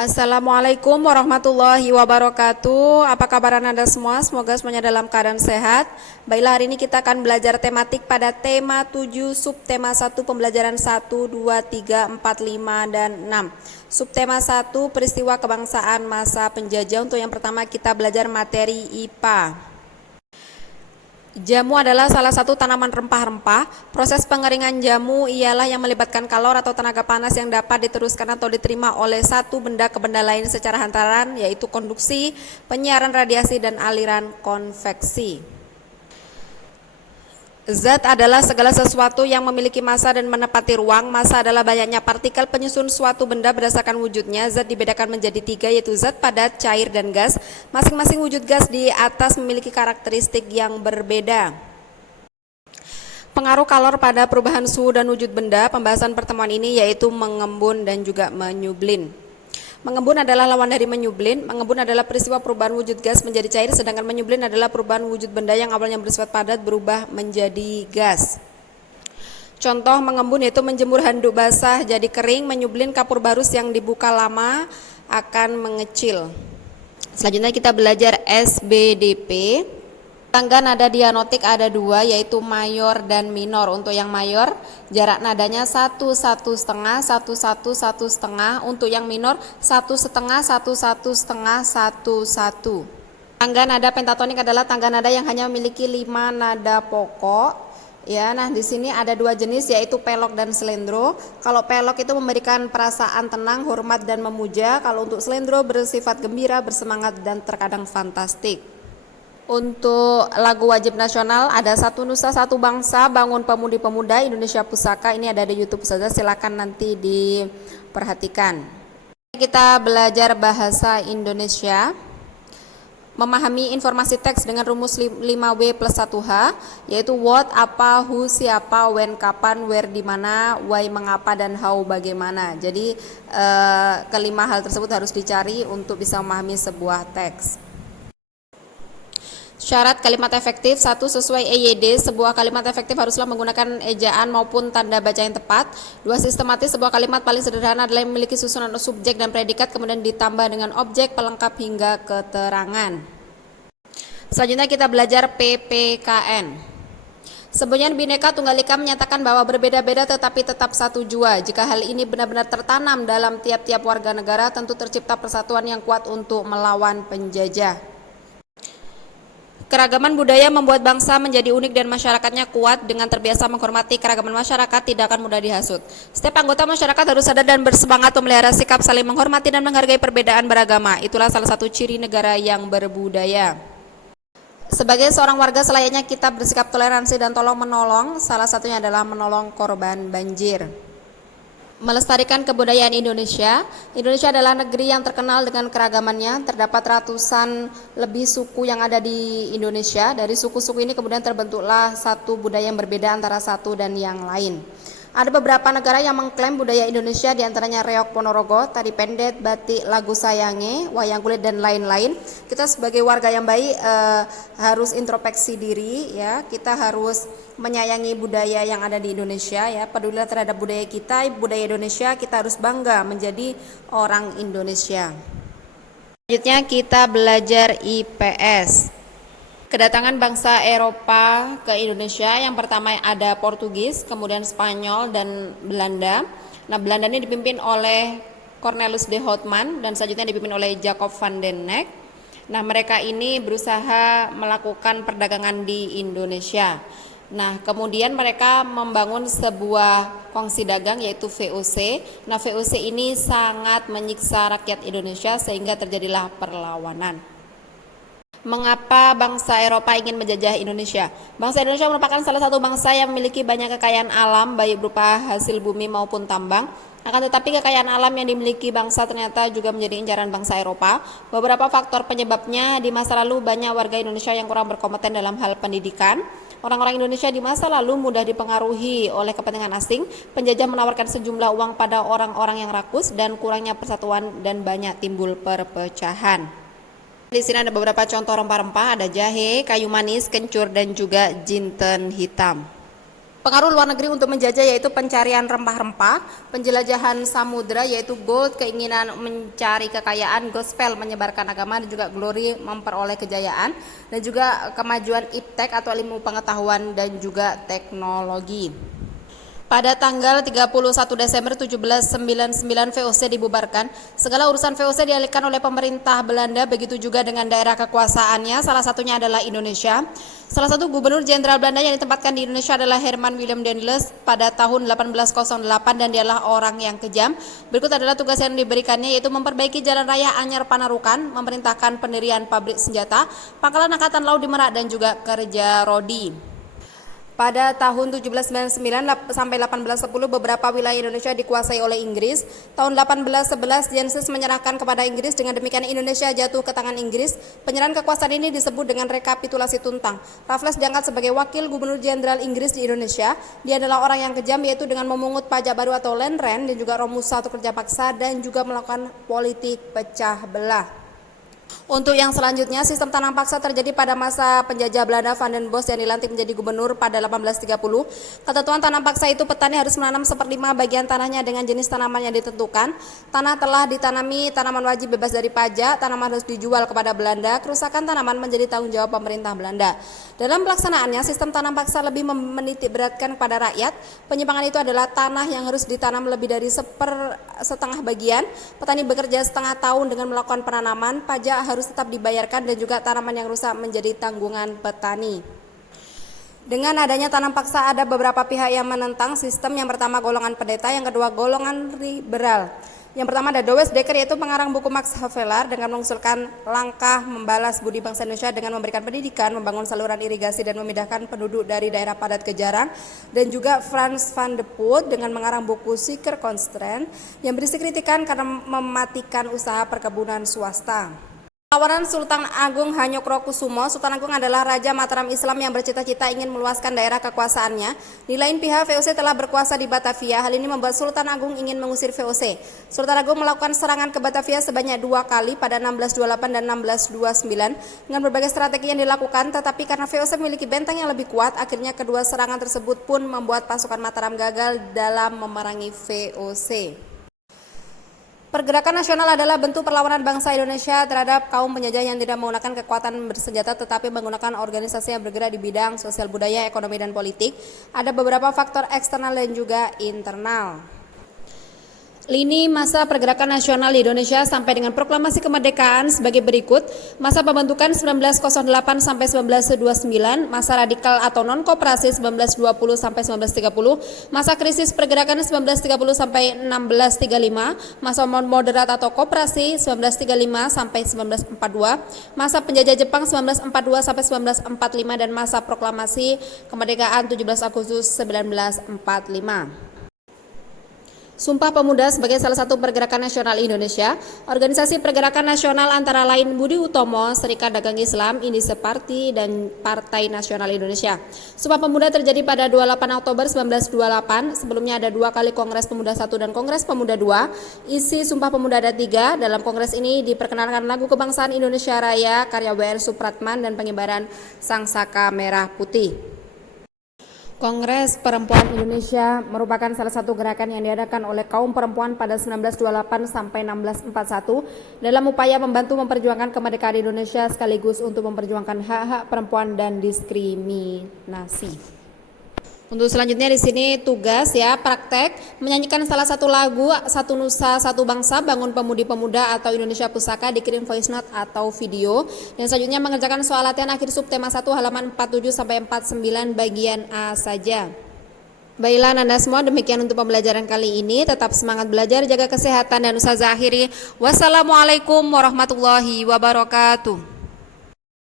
Assalamualaikum warahmatullahi wabarakatuh. Apa kabar Anda semua? Semoga semuanya dalam keadaan sehat. Baiklah, hari ini kita akan belajar tematik pada tema 7, subtema 1, pembelajaran 1, 2, 3, 4, 5, dan 6. Subtema 1, peristiwa kebangsaan masa penjajah. Untuk yang pertama kita belajar materi IPA. Jamu adalah salah satu tanaman rempah-rempah. Proses pengeringan jamu ialah yang melibatkan kalor atau tenaga panas yang dapat diteruskan atau diterima oleh satu benda ke benda lain secara hantaran, yaitu konduksi, penyiaran radiasi, dan aliran konveksi. Zat adalah segala sesuatu yang memiliki massa dan menepati ruang. Massa adalah banyaknya partikel penyusun suatu benda berdasarkan wujudnya. Zat dibedakan menjadi 3, yaitu zat padat, cair, dan gas. Masing-masing wujud gas di atas memiliki karakteristik yang berbeda. Pengaruh kalor pada perubahan suhu dan wujud benda. Pembahasan pertemuan ini yaitu mengembun dan juga menyublin. Mengembun adalah lawan dari menyublin. Mengembun adalah peristiwa perubahan wujud gas menjadi cair, sedangkan menyublin adalah perubahan wujud benda yang awalnya bersifat padat berubah menjadi gas. Contoh mengembun yaitu menjemur handuk basah jadi kering. Menyublin kapur barus yang dibuka lama akan mengecil. Selanjutnya kita belajar SBDP. Tangga nada dianotik ada 2, yaitu mayor dan minor. Untuk yang mayor, jarak nadanya 1, 1,5, 1, 1, 1,5. Untuk yang minor, 1,5, 1, 1,5, 1, 1. Tangga nada pentatonik adalah tangga nada yang hanya memiliki 5 nada pokok. Ya, nah di sini ada 2 jenis, yaitu pelok dan slendro. Kalau pelok itu memberikan perasaan tenang, hormat, dan memuja. Kalau untuk slendro bersifat gembira, bersemangat, dan terkadang fantastik. Untuk lagu wajib nasional ada Satu Nusa Satu Bangsa, Bangun Pemudi-Pemuda, Indonesia Pusaka. Ini ada di YouTube saja, silakan nanti diperhatikan. Kita belajar bahasa Indonesia. Memahami informasi teks dengan rumus 5W plus 1H, yaitu what, apa, who, siapa, when, kapan, where, di mana, why, mengapa, dan how, bagaimana. Jadi kelima hal tersebut harus dicari untuk bisa memahami sebuah teks. Syarat kalimat efektif. 1. Sesuai EYD, sebuah kalimat efektif haruslah menggunakan ejaan maupun tanda baca yang tepat. 2. Sistematis, sebuah kalimat paling sederhana adalah yang memiliki susunan subjek dan predikat kemudian ditambah dengan objek pelengkap hingga keterangan. Selanjutnya kita belajar PPKN. Sebenarnya Bhinneka Tunggal Ika menyatakan bahwa berbeda-beda tetapi tetap satu jua. Jika hal ini benar-benar tertanam dalam tiap-tiap warga negara, tentu tercipta persatuan yang kuat untuk melawan penjajah. Keragaman budaya membuat bangsa menjadi unik dan masyarakatnya kuat. Dengan terbiasa menghormati keragaman masyarakat, tidak akan mudah dihasut. Setiap anggota masyarakat harus sadar dan bersemangat memelihara sikap saling menghormati dan menghargai perbedaan beragama. Itulah salah satu ciri negara yang berbudaya. Sebagai seorang warga selayaknya kita bersikap toleransi dan tolong menolong. Salah satunya adalah menolong korban banjir. Melestarikan kebudayaan Indonesia. Indonesia adalah negeri yang terkenal dengan keragamannya. Terdapat ratusan lebih suku yang ada di Indonesia. Dari suku-suku ini kemudian terbentuklah satu budaya yang berbeda antara satu dan yang lain. Ada beberapa negara yang mengklaim budaya Indonesia, diantaranya Reok Ponorogo, Tari Pendet, Batik, Lagu Sayange, Wayang Kulit, dan lain-lain. Kita sebagai warga yang baik harus introspeksi diri, ya. Kita harus menyayangi budaya yang ada di Indonesia, ya. Pedulilah terhadap budaya kita, budaya Indonesia. Kita harus bangga menjadi orang Indonesia. Selanjutnya kita belajar IPS. Kedatangan bangsa Eropa ke Indonesia, yang pertama ada Portugis, kemudian Spanyol, dan Belanda. Nah, Belanda ini dipimpin oleh Cornelis de Houtman dan selanjutnya dipimpin oleh Jacob van den Eyck. Nah, mereka ini berusaha melakukan perdagangan di Indonesia. Nah, kemudian mereka membangun sebuah kongsi dagang yaitu VOC. Nah, VOC ini sangat menyiksa rakyat Indonesia sehingga terjadilah perlawanan. Mengapa bangsa Eropa ingin menjajah Indonesia? Bangsa Indonesia merupakan salah satu bangsa yang memiliki banyak kekayaan alam, baik berupa hasil bumi maupun tambang. Akan tetapi kekayaan alam yang dimiliki bangsa ternyata juga menjadi incaran bangsa Eropa. Beberapa faktor penyebabnya: di masa lalu banyak warga Indonesia yang kurang berkompeten dalam hal pendidikan. Orang-orang Indonesia di masa lalu mudah dipengaruhi oleh kepentingan asing. Penjajah menawarkan sejumlah uang pada orang-orang yang rakus dan kurangnya persatuan dan banyak timbul perpecahan. Di sini ada beberapa contoh rempah-rempah, ada jahe, kayu manis, kencur, dan juga jinten hitam. Pengaruh luar negeri untuk menjajah yaitu pencarian rempah-rempah, penjelajahan samudra yaitu gold, keinginan mencari kekayaan, gospel menyebarkan agama, dan juga glory memperoleh kejayaan, dan juga kemajuan iptek atau ilmu pengetahuan dan juga teknologi. Pada tanggal 31 Desember 1799 VOC dibubarkan. Segala urusan VOC dialihkan oleh pemerintah Belanda, begitu juga dengan daerah kekuasaannya, salah satunya adalah Indonesia. Salah satu gubernur jenderal Belanda yang ditempatkan di Indonesia adalah Herman Willem Daendels pada tahun 1808 dan dialah orang yang kejam. Berikut adalah tugas yang diberikannya, yaitu memperbaiki jalan raya Anyar Panarukan, memerintahkan pendirian pabrik senjata, pangkalan angkatan laut di Merak, dan juga kerja rodi. Pada tahun 1799 sampai 1810 beberapa wilayah Indonesia dikuasai oleh Inggris. Tahun 1811 Jensen menyerahkan kepada Inggris, dengan demikian Indonesia jatuh ke tangan Inggris. Penyerahan kekuasaan ini disebut dengan rekapitulasi Tuntang. Raffles diangkat sebagai wakil gubernur jenderal Inggris di Indonesia. Dia adalah orang yang kejam, yaitu dengan memungut pajak baru atau land rent, dan juga romusa atau kerja paksa, dan juga melakukan politik pecah belah. Untuk yang selanjutnya, sistem tanam paksa terjadi pada masa penjajah Belanda. Van den Bosch yang dilantik menjadi gubernur pada 1830. Ketentuan tanam paksa itu petani harus menanam 1/5 bagian tanahnya dengan jenis tanaman yang ditentukan. Tanah telah ditanami tanaman wajib bebas dari pajak. Tanaman harus dijual kepada Belanda. Kerusakan tanaman menjadi tanggung jawab pemerintah Belanda. Dalam pelaksanaannya, sistem tanam paksa lebih menitik beratkan kepada rakyat. Penyimpangan itu adalah tanah yang harus ditanam lebih dari setengah bagian. Petani bekerja setengah tahun dengan melakukan penanaman. Pajak harus tetap dibayarkan, dan juga tanaman yang rusak menjadi tanggungan petani. Dengan adanya tanam paksa, ada beberapa pihak yang menentang sistem. Yang pertama golongan pendeta, yang kedua golongan liberal. Yang pertama ada Douwes Dekker, yaitu pengarang buku Max Havelaar, dengan mengusulkan langkah membalas budi bangsa Indonesia dengan memberikan pendidikan, membangun saluran irigasi, dan memindahkan penduduk dari daerah padat ke jarang. Dan juga Frans van de Putte dengan mengarang buku Seeker Constraint yang berisi kritikan karena mematikan usaha perkebunan swasta. Tawaran Sultan Agung Hanyokrokusumo. Sultan Agung adalah Raja Mataram Islam yang bercita-cita ingin meluaskan daerah kekuasaannya. Di lain pihak, VOC telah berkuasa di Batavia. Hal ini membuat Sultan Agung ingin mengusir VOC. Sultan Agung melakukan serangan ke Batavia sebanyak 2 kali pada 1628 dan 1629 dengan berbagai strategi yang dilakukan, tetapi karena VOC memiliki benteng yang lebih kuat, akhirnya kedua serangan tersebut pun membuat pasukan Mataram gagal dalam memerangi VOC. Pergerakan nasional adalah bentuk perlawanan bangsa Indonesia terhadap kaum penjajah yang tidak menggunakan kekuatan bersenjata, tetapi menggunakan organisasi yang bergerak di bidang sosial budaya, ekonomi, dan politik. Ada beberapa faktor eksternal dan juga internal. Lini masa pergerakan nasional di Indonesia sampai dengan proklamasi kemerdekaan sebagai berikut. Masa pembentukan 1908 sampai 1929, masa radikal atau non-koperasi 1920 sampai 1930, masa krisis pergerakan 1930 sampai 1635, masa moderat atau koperasi 1935 sampai 1942, masa penjajah Jepang 1942 sampai 1945, dan masa proklamasi kemerdekaan 17 Agustus 1945. Sumpah Pemuda sebagai salah satu pergerakan nasional Indonesia. Organisasi pergerakan nasional antara lain Budi Utomo, Serikat Dagang Islam, Indise Party, dan Partai Nasional Indonesia. Sumpah Pemuda terjadi pada 28 Oktober 1928. Sebelumnya ada 2 kali Kongres Pemuda 1 dan Kongres Pemuda 2. Isi Sumpah Pemuda ada 3. Dalam kongres ini diperkenalkan lagu kebangsaan Indonesia Raya karya W.R. Supratman dan pengibaran Sangsaka Merah Putih. Kongres Perempuan Indonesia merupakan salah satu gerakan yang diadakan oleh kaum perempuan pada 1928 sampai 1641 dalam upaya membantu memperjuangkan kemerdekaan Indonesia sekaligus untuk memperjuangkan hak-hak perempuan dan diskriminasi. Untuk selanjutnya di sini tugas ya, praktek menyanyikan salah satu lagu Satu Nusa Satu Bangsa, Bangun Pemudi-Pemuda atau Indonesia Pusaka, dikirim voice note atau video. Dan selanjutnya mengerjakan soal latihan akhir subtema 1 halaman 47 sampai 49 bagian A saja. Baiklah Anda semua, demikian untuk pembelajaran kali ini. Tetap semangat belajar, jaga kesehatan, dan Ustazah akhiri. Wassalamualaikum warahmatullahi wabarakatuh.